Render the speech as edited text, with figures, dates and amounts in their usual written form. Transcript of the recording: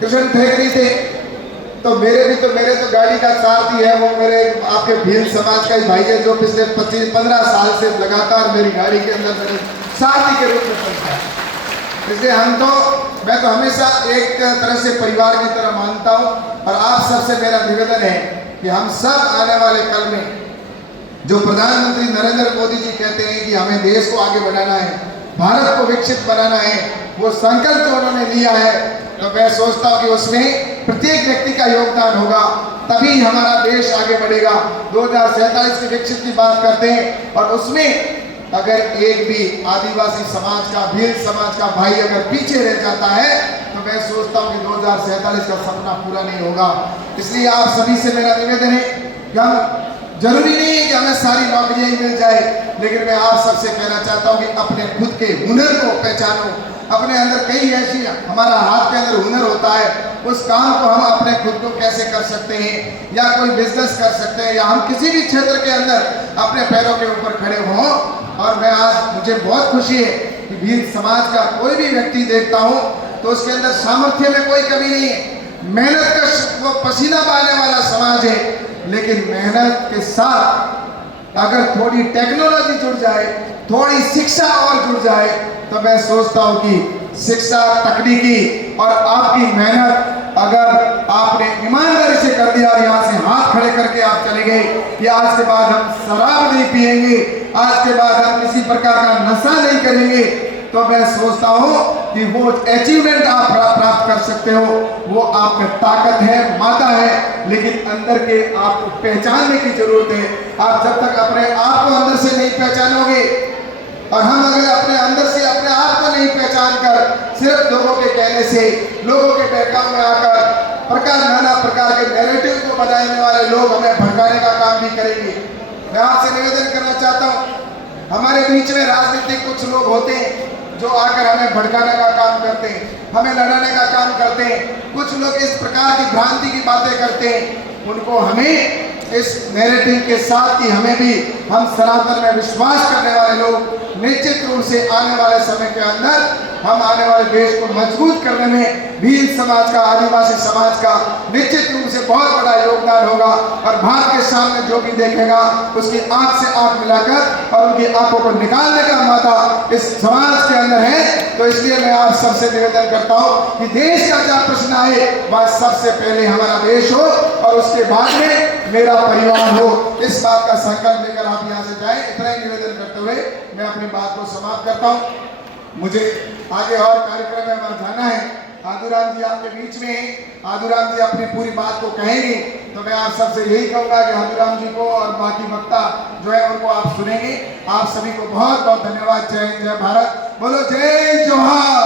कृष्ण ठेकरी थे, तो मेरे तो गाड़ी का सारथी है, वो मेरे आपके भील समाज का ही भाई है, जो पिछले 25-15 साल से लगातार मेरी गाड़ी के अंदर मेरे सारथी के रूप में चलता है। इसलिए मैं तो हमेशा एक तरह से परिवार की तरह मानता हूँ। और आप सबसे मेरा निवेदन है कि हम सब आने वाले कल में जो प्रधानमंत्री नरेंद्र मोदी जी कहते हैं कि हमें देश को आगे बढ़ाना है, भारत को विकसित बनाना है, वो संकल्प जो उन्होंने लिया है, तो मैं सोचता हूँ कि उसमें प्रत्येक व्यक्ति का योगदान होगा, तभी हमारा देश आगे बढ़ेगा। 2047 के विकसित की बात करते हैं, और उसमें अगर एक भी आदिवासी समाज का, भील समाज का भाई अगर पीछे रह जाता है, तो मैं सोचता हूँ कि 2047 का सपना पूरा नहीं होगा। इसलिए आप सभी से मेरा निवेदन है कि हम, जरूरी नहीं है कि हमें सारी नौकरियां ही मिल जाए, लेकिन मैं आप सबसे कहना चाहता हूं कि अपने खुद के हुनर को पहचानो। अपने अंदर कई ऐसी, हमारा हाथ के अंदर हुनर होता है, उस काम को हम अपने खुद को कैसे कर सकते हैं, या कोई बिजनेस कर सकते हैं, या हम किसी भी क्षेत्र के अंदर अपने पैरों के ऊपर खड़े हों। और मैं आज, मुझे बहुत खुशी है कि भील समाज का कोई भी व्यक्ति देखता हूँ तो उसके अंदर सामर्थ्य में कोई कमी नहीं है, मेहनत का वो पसीना बहाने वाला समाज है। लेकिन मेहनत के साथ अगर थोड़ी टेक्नोलॉजी जुड़ जाए, थोड़ी शिक्षा और जुड़ जाए, तो मैं सोचता हूं कि शिक्षा, तकनीकी और आपकी मेहनत अगर आपने ईमानदारी से कर दिया और यहाँ से हाथ खड़े करके आप चले गए कि आज के बाद हम शराब नहीं पिएंगे, आज के बाद हम किसी प्रकार का नशा नहीं करेंगे, तो मैं सोचता हूँ कि वो अचीवमेंट आप प्राप्त कर सकते हो, वो आप में ताकत है, मादा है, लेकिन अंदर के आपको पहचानने की जरूरत है। आप जब तक अपने आप को अंदर से नहीं पहचानोगे, और हम अगर अपने अंदर से अपने आप को नहीं पहचान कर सिर्फ लोगों के कहने से, लोगों के बहकाव में आकर नाना प्रकार के नैरेटिव को बनाने वाले लोग हमें भड़काने का काम भी करेंगे। मैं आपसे निवेदन करना चाहता हूँ, हमारे बीच में राजनीतिक कुछ लोग होते हैं जो आकर हमें भड़काने का काम करते हैं, हमें लड़ाने का काम करते हैं। कुछ लोग इस प्रकार की भ्रांति की बातें करते हैं, उनको हमें इस नैरेटिव के साथ ही हमें भी, हम सनातन में विश्वास करने वाले लोग निश्चित रूप से आने वाले समय के अंदर हम आने वाले देश को मजबूत करने में भील समाज का, आदिवासी समाज का निश्चित रूप से बहुत बड़ा योगदान होगा। और भारत के सामने जो भी देखेगा उसकी आंख से आंख मिलाकर और उनकी आंखों को निकालने का मादा इस समाज के अंदर है। तो इसलिए मैं आप सबसे निवेदन करता हूँ कि देश का क्या प्रश्न आए, वह सबसे पहले हमारा देश हो और उसके बाद में मेरा परिवार हो, इस बात का संकल्प लेकर आप यहाँ से जाएं। इतना ही निवेदन करते हुए मैं अपनी बात को समाप्त करता हूँ। मुझे आगे और कार्यक्रम में वहाँ जाना है। आदुराम जी आपके बीच में हैं, आदुराम जी अपनी पूरी बात को कहेंगे, तो मैं आप सबसे यही कहूँगा कि आदुराम जी को और बाकी वक्ता जो है उनको आप सुनेंगे। आप सभी को बहुत बहुत धन्यवाद। जय हिंद, जय भारत, बोलो जय जोहार।